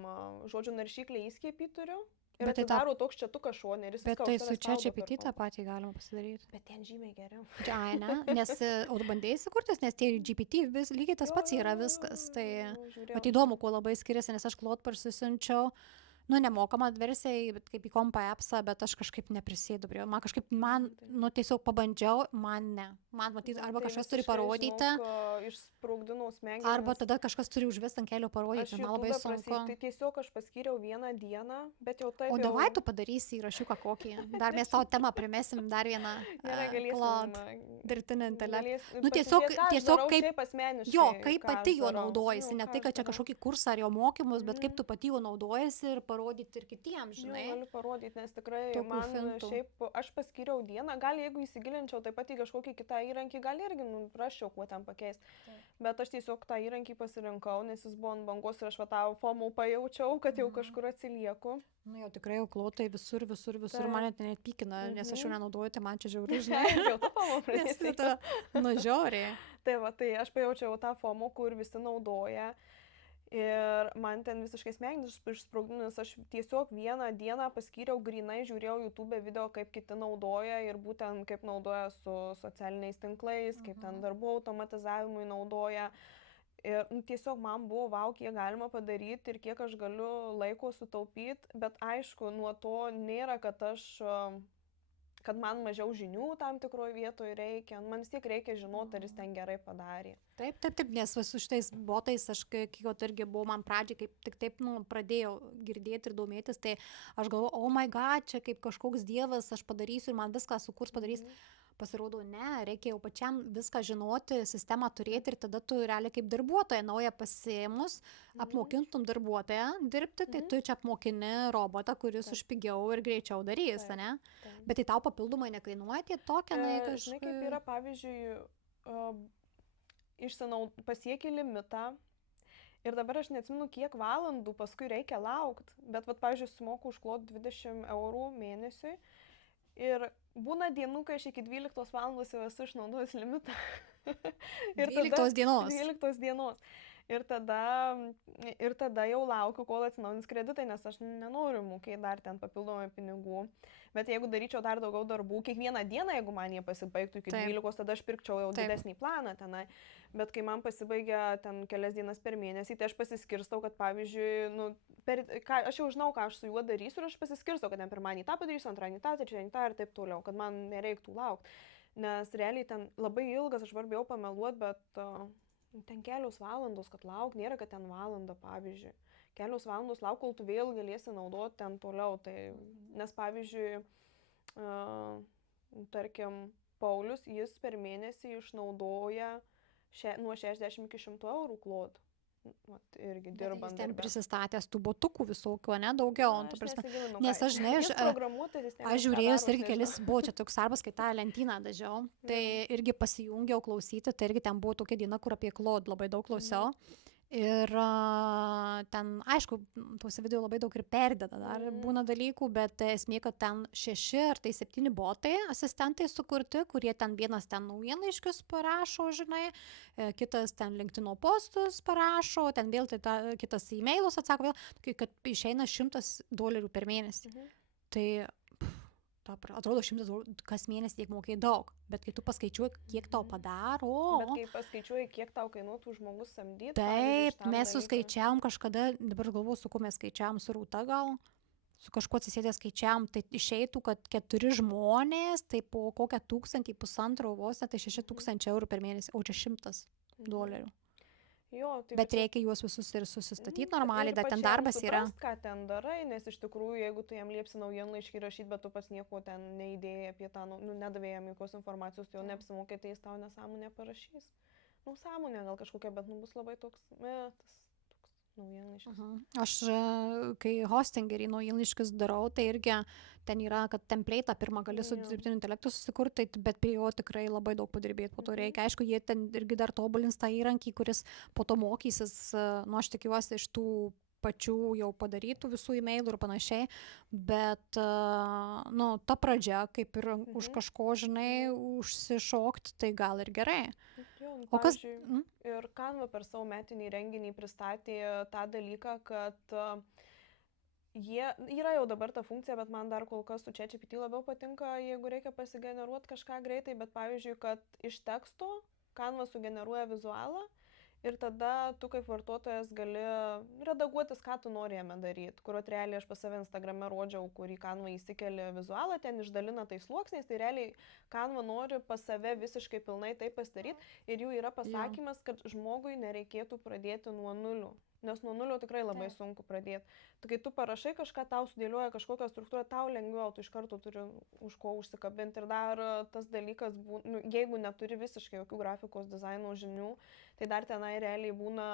žodžių naršyklį įskiepį turiu. Ir atsidaro toks četukas šone. Bet tai su ChatGPT tą patį galima pasidaryti. Bet ten žymiai geriau. Ai, ne? Nes, o bandėjai įsikurtis, nes tie GPT lygiai tas pats yra viskas. Tai mat įdomu, kuo labai skiriasi, nes aš Claude parsisiunčiau. Nemokamą versiją, bet kaip į kompą appsą, bet aš kažkaip neprisėdu prie jo. Man tiesiog pabandžiau, man ne. Man matyti, arba kažkas turi parodyti. Išsprogdinau smegenis. Arba tada kažkas turi užvesti ant kelio parodyti. Man labai sunku. Tai tiesiog aš paskyriau vieną dieną, bet jau taip. O davai tu padarysi įrašiuką kokį. Dar mes tavo temą primesim, dar vieną dirbtinį intelektą. Tiesiog kaip pati jo naudojasi. Ne tai, kad čia kažkokį kursą ar jo mokymus, bet kaip tu pati jo naudojasi ir parodyti ir kitiems, žinai. Galiu parodyti, nes tikrai šiaip aš paskyriau dieną, gal jeigu įsigilinčiau taip pat į kažkokį kitą įrankį, gal irgi raščiau, kuo ten pakeisti. Bet aš tiesiog tą įrankį pasirinkau, nes jis buvo ant bangos ir aš tą FOMO pajaučiau, kad jau kažkur atsilieku. Jau tikrai jau Claude visur mane net pykina, nes aš jau nenaudoju, tai man čia žiauri, žinai. Jau tą FOMO pradėsi. Žiauriai. Tai aš pajaučiau tą FOMO, kur visi naudoja. Ir man ten visiškai smegenis išsprogdinus, aš tiesiog vieną dieną paskyriau grinai, žiūrėjau YouTube video, kaip kiti naudoja ir būtent kaip naudoja su socialiniais tinklais, kaip ten darbų automatizavimui naudoja. Ir tiesiog man buvo, vau, kiek galima padaryti ir kiek aš galiu laiko sutaupyti, bet aišku, nuo to nėra, kad man mažiau žinių tam tikroje vietoje reikia. Man vis tiek reikia žinoti, ar jis ten gerai padarė. Taip, nes su šitais botais, aš kai irgi buvo man pradžiai, kaip tik taip pradėjau girdėti ir domėtis, tai aš galvoju, oh my god, čia kaip kažkoks dievas, aš padarysiu ir man viską sukurs padarys. Pasirodo, ne, reikia jau pačiam viską žinoti, sistemą turėti ir tada tu realiai kaip darbuotoja naują pasiėmus, apmokintum darbuotoją dirbti, tai tu čia apmokini robotą, kuris už pigiau ir greičiau darys, ne? Bet tai tau papildomai nekainuoja tie tokenai kažkaip? Žinai, kaip yra, pavyzdžiui, pasieki limitą ir dabar aš neatsimenu, kiek valandų paskui reikia laukti, bet, pavyzdžiui, sumoku už Claude 20 eurų mėnesiui. Ir būna dienų, kai aš iki 12 valandos jau esu išnaudojus limitą. 12 dienos. 12 dienos. Ir tada jau laukiu, kol atsinaujins kreditai, nes aš nenoriu mokėti dar ten papildomai pinigų. Bet jeigu daryčiau dar daugiau darbų, kiekvieną dieną, jeigu man jie pasibaigtų iki 12, tada aš pirkčiau jau didesnį planą tenai. Bet kai man pasibaigia ten kelias dienas per mėnesį, tai aš pasiskirstau, kad pavyzdžiui, aš jau žinau, ką aš su juo darysiu ir aš pasiskirstau, kad ten pirmadienį tą padarysiu, antradienį tą, trečiadienį tą ir taip toliau, kad man nereiktų laukti. Nes realiai ten labai ilgas, aš varbiau pameluoti, bet ten kelios valandos, kad lauk, nėra, kad ten valandą, pavyzdžiui. Kelios valandos lauk, kol tu vėl galėsi naudoti ten toliau. Tai, nes, pavyzdžiui, tarkim, Paulius, jis per mėnesį išnaudoja nuo 60 iki 100 eurų Claude. irgi Bet dirbant. jis ten darbe. prisistatęs tų botukų visokių, ne, daugiau. Na, Tu aš prasme, nesigilinau, nes aš, žinai, jis programuotojas, jis aš žiūrėjus irgi kelis, buvo čia toks darbas, kai tą lentyną dažiau, tai irgi pasijungiau klausyti, tai irgi ten buvo tokia diena, kur apie Claude labai daug klausiau. Ir ten, aišku, tuose video labai daug ir perdeda dar būna dalykų, bet esmė, kad ten 6 ar tai 7 botai, asistentai sukurti, kurie ten vienas ten naujienlaiškius parašo, žinai, kitas ten LinkedIn postus parašo, ten vėl tai kitas e-mailus atsako, vėl, kad išeina $100 per mėnesį. Tai atrodo $100 kas mėnesį tiek mokėjai daug, bet kai tu paskaičiuoji, kiek tau padaro. Bet kai paskaičiuoji, kiek tau kainuotų žmogus samdyti. Taip, mes suskaičiavom kažkada, dabar galvoju, su kuo mes skaičiavom, su Rūta gal, su kažkuo atsisėdė skaičiavom, tai išeitų, kad 4 žmonės, tai po kokią 1000-1500 vos, tai €6,000 per mėnesį, o čia $100. Jo, tai bet reikia juos visus ir susistatyti normaliai, bet ten darbas yra. Ką ten darai, nes iš tikrųjų, jeigu tu jam liepsi naujienlaiškį rašyti, bet tu pas nieko ten neįdėjai apie tą, nedavė jam jokios informacijos, tai jau neapsimokė, tai jis tau nesąmonę parašys. Sąmonė gal kažkokia, bet bus labai toks, naujienlaiškis. Aš, kai hostingerį naujienlaiškius darau, tai irgi ten yra, kad template'ą pirmą gali su dirbtiniu intelektu susikurti, bet prie jo tikrai labai daug padirbėti po to reikia. Aišku, jie ten irgi dar tobulins tą įrankį, kuris po to mokysis, aš tikiuosi, iš tų pačių jau padarytų visų e-mailų ir panašiai, bet ta pradžia, kaip ir už kažko, žinai, užsišokti, tai gal ir gerai. O kas? Ir Canva per savo metinį renginį pristatė tą dalyką, kad yra jau dabar ta funkcija, bet man dar kol kas su ChatGPT labiau patinka, jeigu reikia pasigeneruoti kažką greitai, bet pavyzdžiui, kad iš teksto Canva sugeneruoja vizualą ir tada tu kaip vartotojas gali redaguotis, ką tu nori jame daryti. Kur realiai aš pas save Instagrame rodžiau, kur į Canva įsikeli vizualą, ten išdalina tais sluoksniais, tai realiai Canva nori pas save visiškai pilnai tai pasidaryti ir jų yra pasakymas, kad žmogui nereikėtų pradėti nuo nulio. Nes nuo nulio tikrai labai sunku pradėti. Tai kai tu parašai kažką, tau sudėlioja kažkokią struktūrą, tau lengviau, tu iš karto turi už ko užsikabinti. Ir dar tas dalykas, jeigu neturi visiškai jokių grafikos dizaino žinių, tai dar tenai realiai būna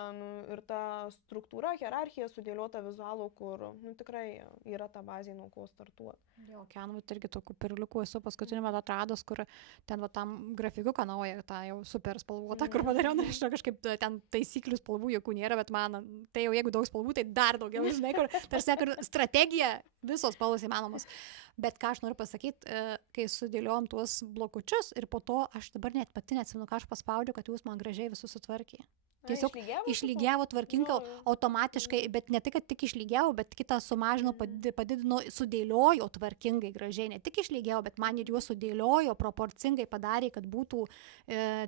ir ta struktūra, hierarchija sudėliota vizualų, kur tikrai yra ta bazė, nuo ko startuoti. Jo, Canva irgi tokių perliukų esu paskutiniu metu atradus, kur ten tam grafikiuką naują, tą jau super spalvotą, kur padariau, nežinau, kažkaip ten taisyklių spalvų jokių nėra, bet man, tai jau jeigu daug spalvų, tai dar daugiau, žinai, kur tarsi strategija, visos spalvos įmanomos. Bet ką aš noriu pasakyti, kai sudėliojom tuos blokučius ir po to aš dabar net pati neatsimenu, ką aš paspaudžiu, kad jūs man gražiai visus sutvarkė. Tiesiog išlygiavo tvarkingai, automatiškai, bet ne tai, kad tik išlygiavo, bet kitą sumažino, padidino, sudėliojo tvarkingai gražiai. Ne tik išlygiavo, bet man ir juos sudėliojo, proporcingai padarė, kad būtų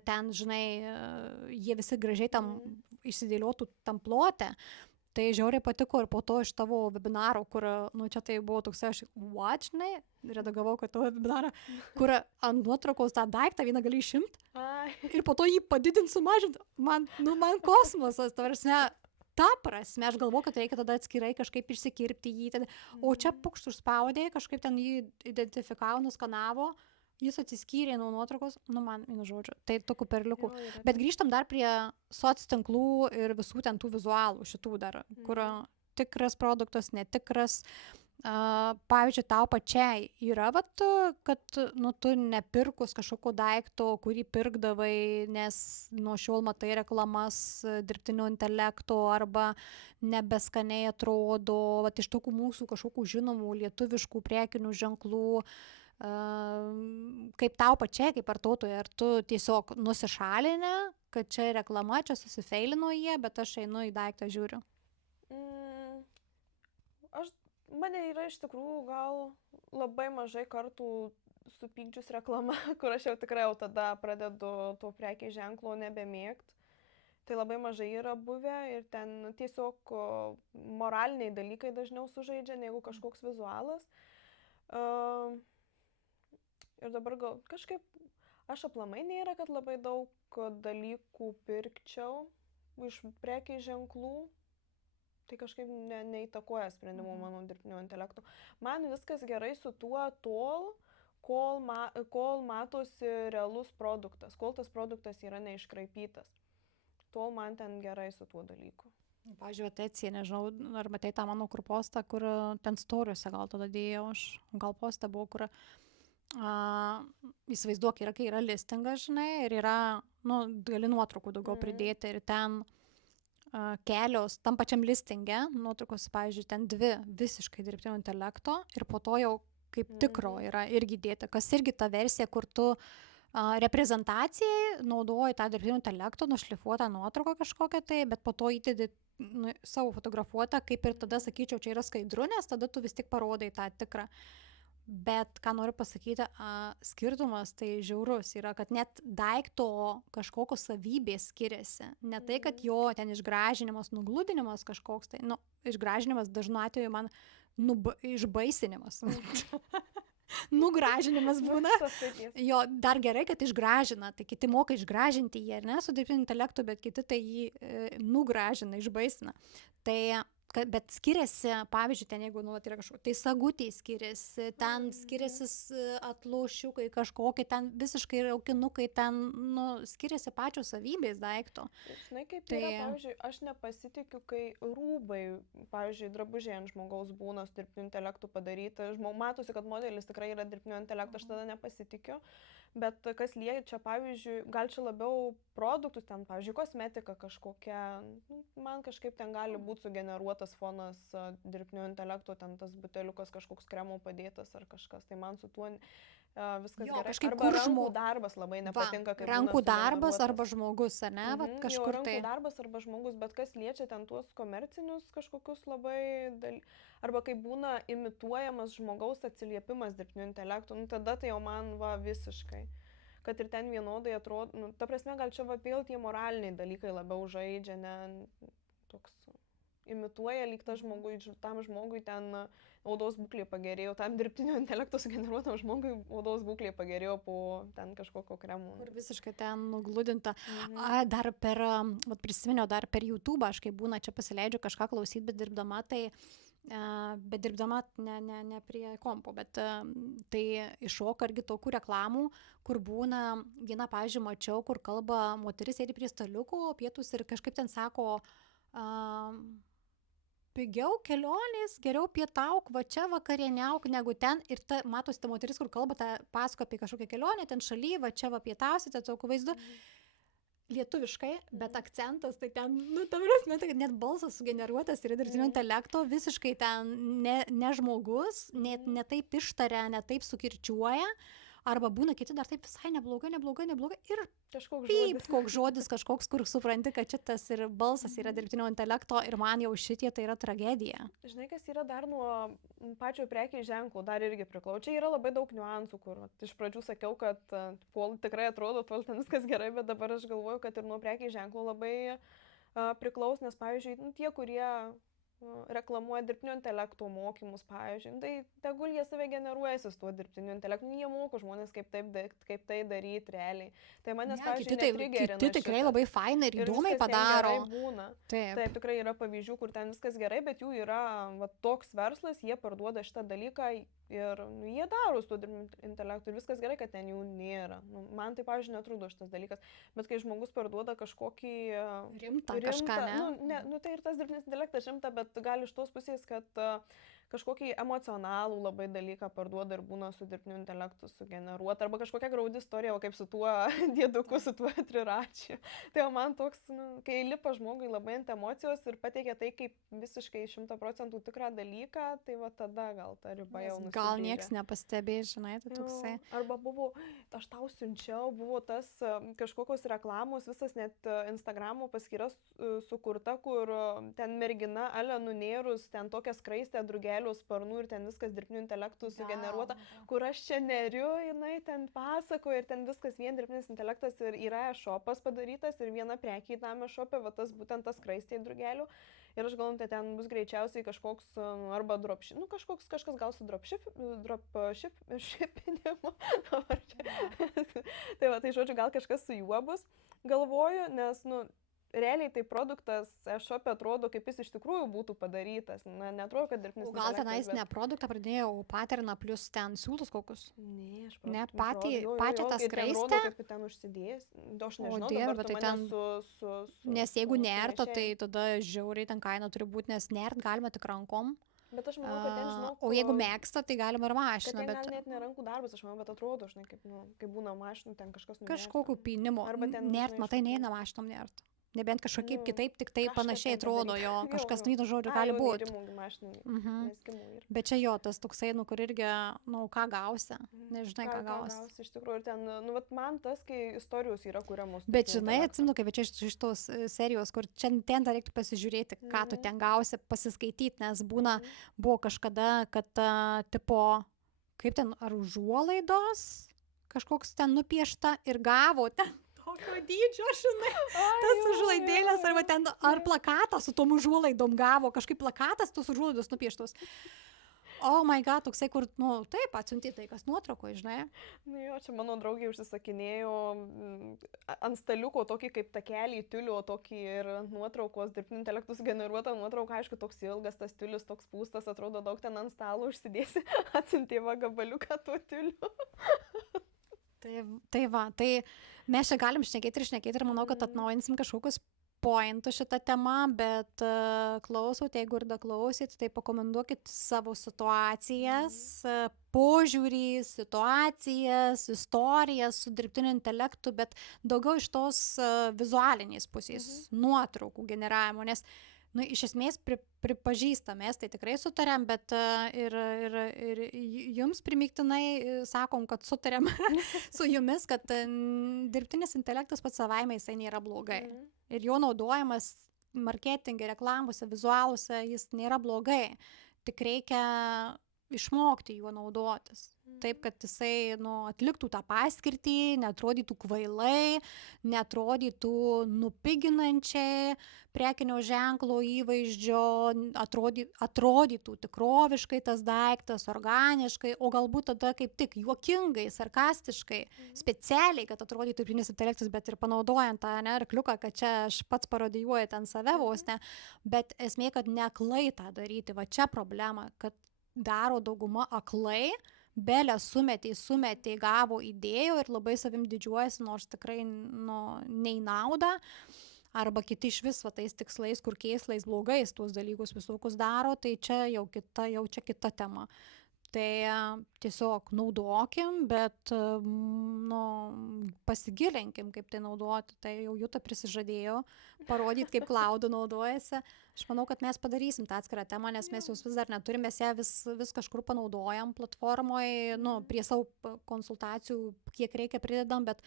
ten, žinai, jie visi gražiai tam išsidėliotų tam plote. Tai žiauriai patiko ir po to iš tavo webinaro, kur, čia tai buvo toks, aš, žinai, redagavau, kad tavo webinarą, kur ant nuotraukos tą daiktą vieną gali išimti ir po to jį padidinti, sumažinti. Man kosmosas, ta prasme, aš galvoju, kad reikia tada atskirai kažkaip išsikirpti jį, o čia pukšt užspaudė, kažkaip ten jį identifikavo, nuskanavo. Jis atsiskyrė nuo nuotraukos, man žodžiu, tai tokių perliukų. Bet grįžtam dar prie soc tinklų ir visų ten tų vizualų šitų dar, kur tikras produktas, netikras. Pavyzdžiui, tau pačiai yra, kad tu nepirkus kažkokio daikto, kurį pirkdavai, nes nuo šiol matai reklamas dirbtinio intelekto arba nebeskaniai atrodo, iš tokių mūsų kažkokių žinomų lietuviškų prekinių ženklų. Kaip tau pačiai, kaip vartotojai, ar tu tiesiog nusišalinę, kad čia reklama, čia susifeilino jie, bet aš einu į daiktą žiūriu? Mane yra iš tikrųjų gal labai mažai kartų supykdžius reklama, kur aš jau tikrai jau tada pradedu to prekiai ženklo nebemėgti. Tai labai mažai yra buvę ir ten tiesiog moraliniai dalykai dažniau sužaidžia, negu kažkoks vizualas. Ir dabar gal kažkaip, aš aplamai nėra, kad labai daug dalykų pirkčiau iš prekiai ženklų, tai kažkaip neįtakoja sprendimų mano dirbtinio intelekto. Man viskas gerai su tuo tol, kol matosi realus produktas, kol tas produktas yra neiškraipytas. Tol man ten gerai su tuo dalyku. Pavyzdžiui, Etsy, nežinau, ar matai tą mano kur postą, kur ten storiuose gal tada dėjau, aš gal postą buvo, kur įsivaizduok, kai yra listingas, žinai, ir yra, nu, gali nuotraukų daugiau pridėti ir ten kelios, tam pačiam listinge, nuotraukos, pavyzdžiui, ten 2 visiškai dirbtinio intelekto ir po to jau kaip tikro yra irgi dėta, kas irgi ta versija, kur tu reprezentacijai naudoji tą dirbtinio intelekto, nušlifuotą nuotrauką kažkokią tai, bet po to įdedi savo fotografuotą, kaip ir tada sakyčiau, čia yra skaidru, nes tada tu vis tik parodai tą tikrą. Bet ką noriu pasakyti, skirtumas tai žiaurus yra, kad net daikto kažkokios savybės skiriasi. Ne tai, kad jo ten išgražinimas, nugludinimas kažkoks, tai, nu, išgražinimas dažnu atveju man išbaisinimas. Nugražinimas būna. Jo, dar gerai, kad išgražina, tai kiti moka išgražinti jį, ar ne, su dirbtiniu intelektu, bet kiti tai jį nugražina, išbaisina. Tai bet skiriasi, pavyzdžiui, ten jeigu yra kažkokie, tai sagutė skiriasi, ten skiriasi atlošiukai kažkokie, ten visiškai raukinukai, ten, nu, skiriasi pačios savybės daikto. Žinai, kaip tai yra, pavyzdžiui, aš nepasitikiu, kai rūbai, pavyzdžiui, drabužiai ant žmogaus būna su dirbtiniu intelektu padaryti, matosi, kad modelis tikrai yra dirbtinio intelekto, aš tada nepasitikiu. Bet kas liečia, pavyzdžiui, gal čia labiau produktus, ten, pavyzdžiui, kosmetika kažkokia, man kažkaip ten gali būti sugeneruotas fonas dirbtinio intelekto, ten tas buteliukas kažkoks kremo padėtas ar kažkas, tai man su tuo viskas gerai. Arba rankų darbas labai nepatinka. Rankų darbas arba žmogus, ar ne? Kažkur tai. Rankų darbas arba žmogus, bet kas liečia ten tuos komercinius kažkokius labai arba kai būna imituojamas žmogaus atsiliepimas dirbtinio intelekto, nu tada tai jau man va visiškai. Kad ir ten vienodai atrodo, nu, ta prasme, gal čia va vėl tie moraliniai dalykai labiau žaidžia, ne toks imituoja lyg tam žmogui ten odos būklė pagerėjo, tam dirbtinio intelekto sugeneruotam žmogui odos būklė pagerėjo po ten kažkokio kremo. Kur visiškai ten nugludinta. Dar prisiminiau, dar per YouTube, aš kai būna čia pasileidžiu kažką klausyti, bet dirbdama ne prie kompo, bet tai iššoka irgi tokių reklamų, kur būna, viena, pavyzdžiui, mačiau, kur kalba moteris sėdi prie staliuko, pietus ir kažkaip ten sako, pigiau kelionės, geriau pietauk, va čia vakarieniauk negu ten. Ir matosi ta moteris, kur kalba, pasako apie kažkokią kelionę, ten šaly, va čia va pietausite, tokiu vaizdu. Lietuviškai, bet akcentas, tai ten, nu, ta prasme, tai net balsas sugeneruotas yra dirbtinio intelekto, visiškai ten ne žmogus, ne taip ištaria, ne taip sukirčiuoja. Arba būna kiti dar taip visai neblogai ir koks žodis kažkoks, kur supranti, kad šitas ir balsas yra dirbtinio intelekto ir man jau šitie tai yra tragedija. Žinai, kas yra dar nuo pačio prekiai ženklų, dar irgi priklauso. Čia yra labai daug niuansų, kur iš pradžių sakiau, kad tikrai atrodo, ten viskas gerai, bet dabar aš galvoju, kad ir nuo prekiai ženklų labai priklauso, nes, pavyzdžiui, tie, kurie reklamuoja dirbtinio intelekto mokymus, pavyzdžiui, tai tegul jie save generuojasi su tuo dirbtiniu intelektu, jie moko žmonės, kaip tai daryti realiai. Tai manęs, pavyzdžiui, netrigerina. Kiti tikrai labai fainai ir įdomiai padaro. Taip, tikrai yra pavyzdžių, kur ten viskas gerai, bet jų yra toks verslas, jie parduoda šitą dalyką ir jie daro su tuo dirbtiniu intelektu ir viskas gerai, kad ten jų nėra. Man tai, pavyzdžiui, netrukdo šitas dalykas, bet kai žmogus parduoda kažkokį rimtą kažką, ne? Tai ir tas dirbtinis intelektas rimta, bet gali iš tos pusės, kad kažkokį emocionalų labai dalyką parduoda ir būna su dirbtiniu intelektu sugeneruota, arba kažkokia graudi istorija, o kaip su tuo dėduku, su tuo triračiu. Tai man toks, kai lipa žmogui labai ant emocijos ir pateikia tai kaip visiškai 100% tikrą dalyką, tai va tada gal ta riba jau nusidėlė. Gal nieks nepastebės, žinai, tai toksai. Arba buvo, aš tau siunčiau, buvo tas kažkokios reklamos, visas net Instagramo paskyras sukurta, kur ten mergina ale nunėrus, ten tokia skraistė drugelių sparnų ir ten viskas dirbtiniu intelektu sugeneruota, kur aš čia neriu, jinai ten pasakoja ir ten viskas vien dirbtinis intelektas ir yra e-shopas padarytas ir viena prekė tam e-shopė, va tas būtent tas skraistė drugelių. Ir aš galvoju, tai ten bus greičiausiai kažkoks arba kažkas gal su dropshipinimu. Tai va, tai žodžiu, gal kažkas su juo bus, galvoju, nes, realiai tai produktas e-shop'e atrodo, kaip jis iš tikrųjų būtų padarytas. Na, netrodo, kad dirbtinis O gal intelektas, tenais bet- ne produktą pradėjo, o paterną plus ten siūlus kokius? Ne, aš Ne, atrodo, pačią tą kai ten rodo, skraistę? kaip ten užsidėjęs. Aš O nežinau, Dieve, dabar bet tu tai mane ten- su Nes jeigu nerta, tai sumaišei. tada žiauriai ten kaina turi būti, nes nert galima tik rankom. Bet aš manau, kad ten, žinau, O jeigu mėgsta, tai galima ir kad mašiną, ten bet gal net ne rankų darbas, aš manau, bet atrodo, žinai, kaip, nu, kaip būna mašinų, ten kažkas nuversta. kažkokiu pynimo. Arba ten, Nert, žinai, matai, iš neina kokių- mašinom nert. Nebent kažkaip Nu, kitaip, tik tai kažkas panašiai ten atrodo, padaryta. jo, Jo, kažkas, jo. nu, įdo žodžiu, Ai, gali jau būti. nerimų mašinų Mhm. mezgimų ir. Bet čia jo, tas toksai, nu, kur irgi, nu, ką gausi, nežinai, ką gausi. Iš tikrųjų, ir ten, nu, vat man tas, kai istorijos yra kuriamos. Bet žinai, atsimenu, kaip čia iš tos serijos, kur čia ten dar reiktų pasižiūrėti, ką tu Mhm. ten gausi, pasiskaityti, nes būna, Mhm. buvo kažkada, kad tipo, kaip ten, ar užuolaidos, kažkoks ten nupiešta ir gavo ten tokio dydžio, žinai, tas užuolaidėlės, arba ten, ar plakatą su tom užuolaidom gavo, kažkaip plakatas, tos užuolaidos nupieštos. Oh my god, toksai, kur, nu, taip, atsiunti tai, kas nuotraukoje, žinai. Nu jo, čia mano draugė užsisakinėjo ant staliuko tokį kaip takelį tiulių, tokį ir ant nuotraukos dirbtinio intelektus generuotą nuotrauką, aišku, toks ilgas tas tiulius, toks pūstas, atrodo daug ten ant stalo užsidėsi, atsiuntė va gabaliuką to tiuliu. Tai va, tai mes čia galim šnekėti ir manau, kad atnaujinsim kažkokius pointų šitą temą, bet klausot, jeigu ir daklausyt, tai pakomentuokit savo situacijas, požiūrį, situacijas, istorijas su dirbtiniu intelektu, bet daugiau iš tos vizualinės pusės, nuotraukų generavimo, nes nu, iš esmės pripažįstamės, tai tikrai sutarėm, bet ir jums primiktinai sakom, kad sutarėm su jumis, kad dirbtinis intelektas pats savaime jisai nėra blogai. Ir jo naudojimas marketinge, reklamuose, vizualuose, jis nėra blogai. Tik reikia išmokti juo naudotis. Taip, kad jisai atliktų tą paskirtį, neatrodytų kvailai, neatrodytų nupiginančiai prekinio ženklo įvaizdžio, atrodytų tikroviškai tas daiktas, organiškai, o galbūt tada kaip tik juokingai, sarkastiškai, specialiai, kad atrodytų dirbtinis intelektas, bet ir panaudojant tą arkliuką, kad čia aš pats parodijuoju ten save vos, ne, bet esmė, kad neaklai tą daryti, va čia problema, kad daro dauguma aklai, belė sumetė, gavo idėjų ir labai savim didžiuojasi, nors tikrai nei naudą, arba kiti iš vis va tais tikslais, kur kėslais blogais tuos dalykus visokius daro, tai čia jau kita tema. Tai tiesiog naudokim, bet pasigilinkim, kaip tai naudoti. Tai jau Juta prisižadėjo parodyti, kaip cloud'u naudojasi. Aš manau, kad mes padarysim tą atskirą temą, nes mes jos vis dar neturim, mes ją vis kažkur panaudojam platformoje, prie savo konsultacijų, kiek reikia pridedam, bet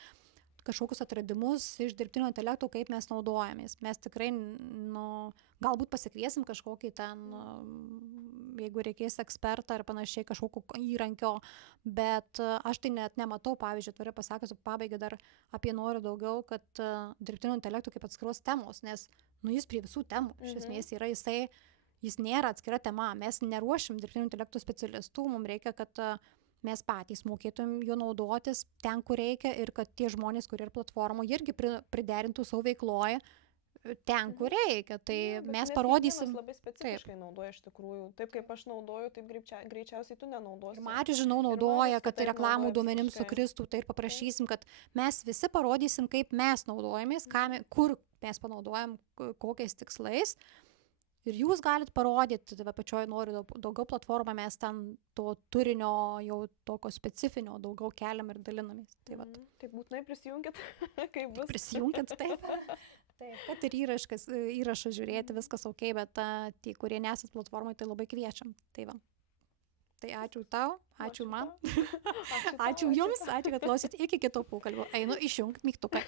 kažkokius atradimus iš dirbtinio intelekto, kaip mes naudojamės. Mes tikrai, galbūt pasikviesim kažkokį ten, jeigu reikės ekspertą ar panašiai kažkokio įrankio, bet aš tai net nematau, pavyzdžiui, turiu pasakysiu pabaigai dar apie noriu daugiau, kad dirbtinio intelekto kaip atskiros temos, nes jis prie visų temų, iš esmės yra jis nėra atskira tema, mes neruošim dirbtinio intelekto specialistų, mums reikia, kad mes patys mokėtumėm jo naudotis ten, kur reikia ir kad tie žmonės, kurie ir platformoje irgi priderintų savo veikloje ten, kur reikia. Tai mes parodysim. Labai specifiškai naudoja iš tikrųjų. Taip kaip aš naudoju, taip greičiausiai tu nenaudosi. Ir Marius, žinau, naudoja, kad reklamų duomenim sukristų, tai ir paprašysim, kad mes visi parodysim, kaip mes naudojamės, kur mes panaudojam, kokiais tikslais. Ir jūs galit parodyti, tai pačioj noriu daugiau platformą, mes ten to turinio jau tokio specifinio daugiau keliam ir dalinamės. Tai tai būtinai prisijunkit, kaip bus. Prisijunkit, taip. Kad ir įrašą žiūrėti, viskas ok, bet tie, kurie nesat platformoje, tai labai kviečiam. Tai va. Tai ačiū tau, ačiū man. Ačiū jums, ačiū, kad klausyt. Iki kito pokalbio. Einu išjungt mygtuką.